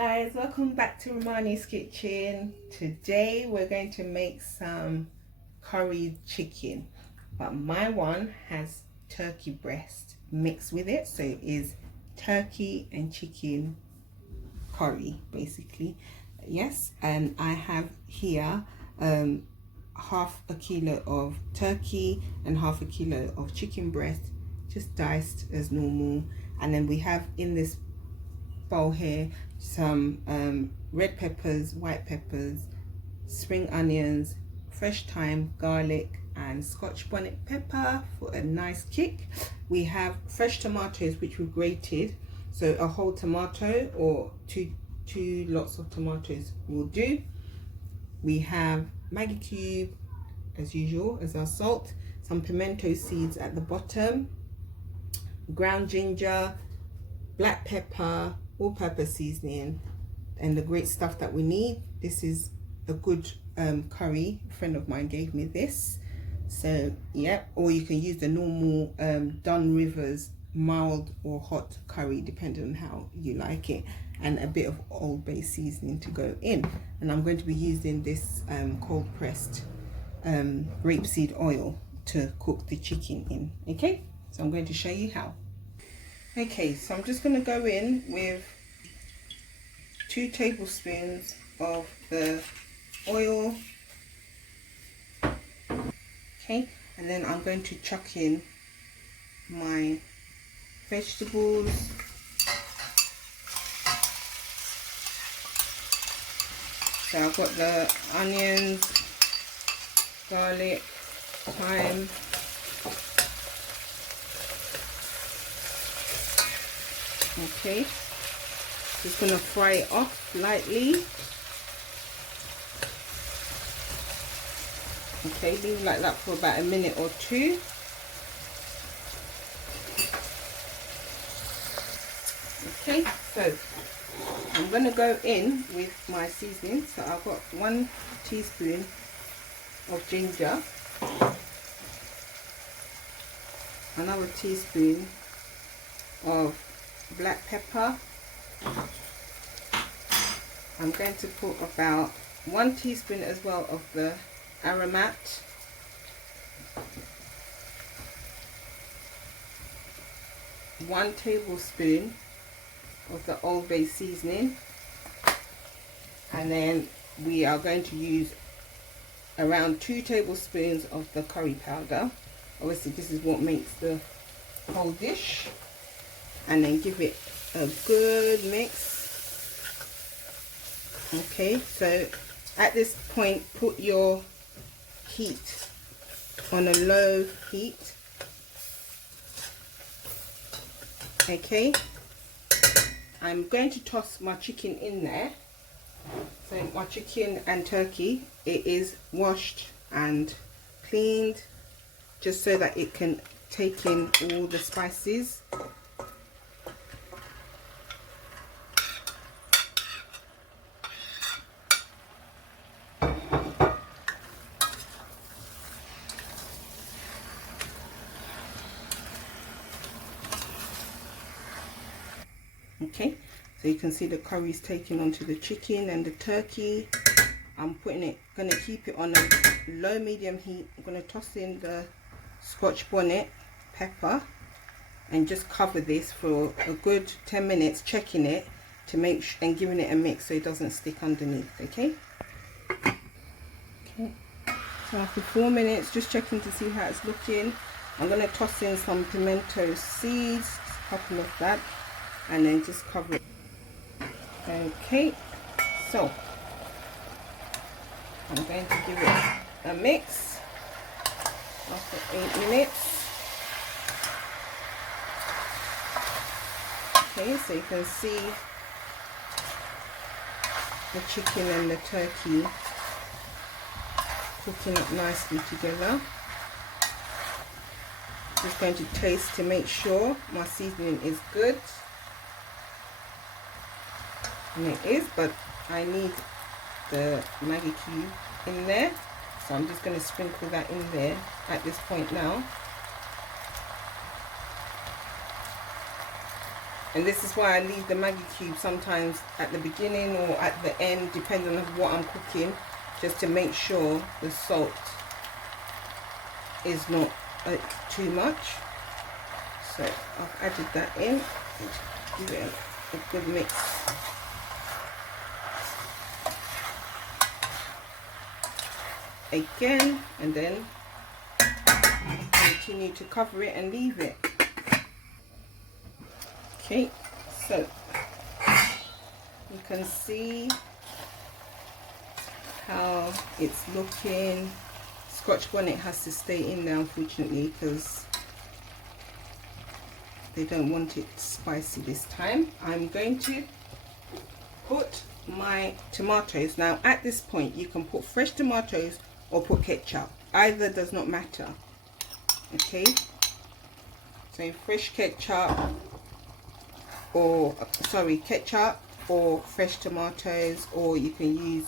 guys, welcome back to Romani's kitchen. Today we're going to make some curried chicken, but my one has turkey breast mixed with it, so it is turkey and chicken curry basically. Yes, and I have here half a kilo of turkey and half a kilo of chicken breast, just diced as normal. And then we have in this bowl here some red peppers, white peppers, spring onions, fresh thyme, garlic and Scotch bonnet pepper for a nice kick. We have fresh tomatoes which we grated, so a whole tomato or two lots of tomatoes will do. We have Maggi cube as usual as our salt, some pimento seeds at the bottom, ground ginger, black pepper, all-purpose seasoning, and the great stuff that we need. This is a good curry. A friend of mine gave me this, so yeah. Or you can use the normal Dunn Rivers mild or hot curry, depending on how you like it, and a bit of Old Bay seasoning to go in. And I'm going to be using this cold pressed rapeseed oil to cook the chicken in. Okay, so I'm going to show you how. Okay, so I'm just going to go in with 2 tablespoons of the oil. Okay, and then I'm going to chuck in my vegetables. So I've got the onions, garlic, thyme, okay, just gonna fry it off lightly. Okay, leave like that for about a minute or two. Okay, so I'm gonna go in with my seasoning. So I've got 1 teaspoon of ginger, another teaspoon of black pepper. I'm going to put about 1 teaspoon as well of the aromat, one tablespoon of the Old Bay seasoning, and then we are going to use around 2 tablespoons of the curry powder. Obviously this is what makes the whole dish, and then give it a good mix. Okay, so at this point put your heat on a low heat. Okay, I'm going to toss my chicken in there. So my chicken and turkey, it is washed and cleaned just so that it can take in all the spices. Okay, so you can see the curry's taking onto the chicken and the turkey. I'm putting it, gonna keep it on a low medium heat. I'm gonna toss in the Scotch bonnet pepper and just cover this for a good 10 minutes, checking it to make and giving it a mix so it doesn't stick underneath. Okay, so after 4 minutes, just checking to see how it's looking, I'm gonna toss in some pimento seeds, a couple of that, and then just cover it. Okay, so I'm going to give it a mix after 8 minutes. Okay, so you can see the chicken and the turkey cooking up nicely together. Just going to taste to make sure my seasoning is good. And it is, but I need the Maggi cube in there, so I'm just going to sprinkle that in there at this point now. And this is why I leave the Maggi cube sometimes at the beginning or at the end, depending on what I'm cooking, just to make sure the salt is not too much. So I've added that in and give it a good mix. Again, and then continue to cover it and leave it. Okay, so you can see how it's looking. Scotch bonnet has to stay in there, unfortunately, because they don't want it spicy this time. I'm going to put my tomatoes. Now at this point you can put fresh tomatoes or put ketchup, either does not matter. Okay, so fresh ketchup or ketchup or fresh tomatoes, or you can use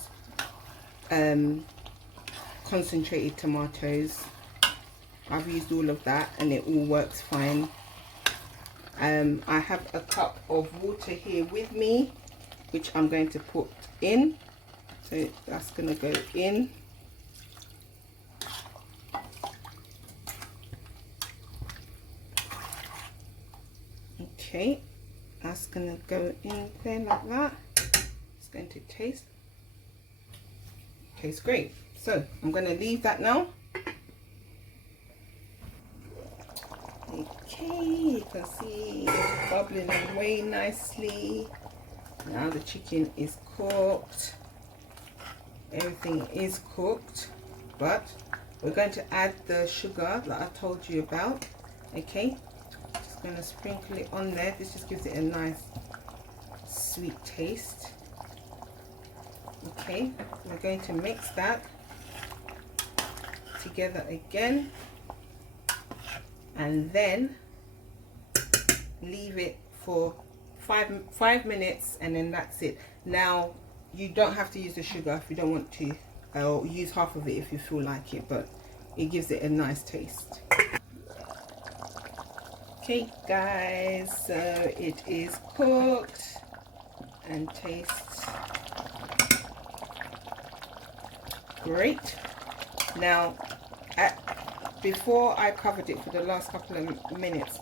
concentrated tomatoes. I've used all of that and it all works fine. I have a cup of water here with me, which I'm going to put in. So that's going to go in. Okay, that's going to go in there like that. It's going to taste great. So I'm going to leave that now. Okay, you can see it's bubbling away nicely. Now the chicken is cooked. Everything is cooked, but we're going to add the sugar that I told you about. Okay, just going to sprinkle it on there. This just gives it a nice sweet taste. Okay, we're going to mix that together again and then leave it for five minutes, and then that's it. Now you don't have to use the sugar if you don't want to, or use half of it if you feel like it, but it gives it a nice taste. Okay guys, so it is cooked and tastes great. Now before I covered it for the last couple of minutes,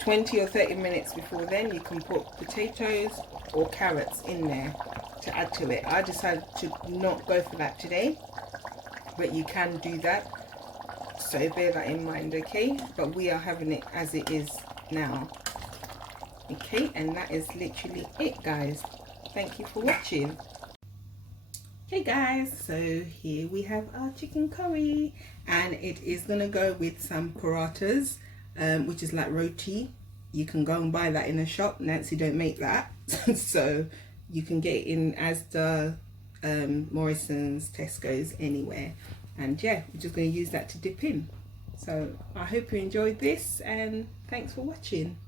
20 or 30 minutes before then, you can put potatoes or carrots in there to add to it. I decided to not go for that today, but you can do that, so bear that in mind. Okay, but we are having it as it is now. Okay, and that is literally it guys. Thank you for watching. Hey guys, so here we have our chicken curry, and it is gonna go with some parathas, which is like roti. You can go and buy that in a shop. Nancy don't make that, so you can get it in Asda, Morrison's, Tesco's, anywhere. And yeah, we're just going to use that to dip in. So I hope you enjoyed this, and thanks for watching.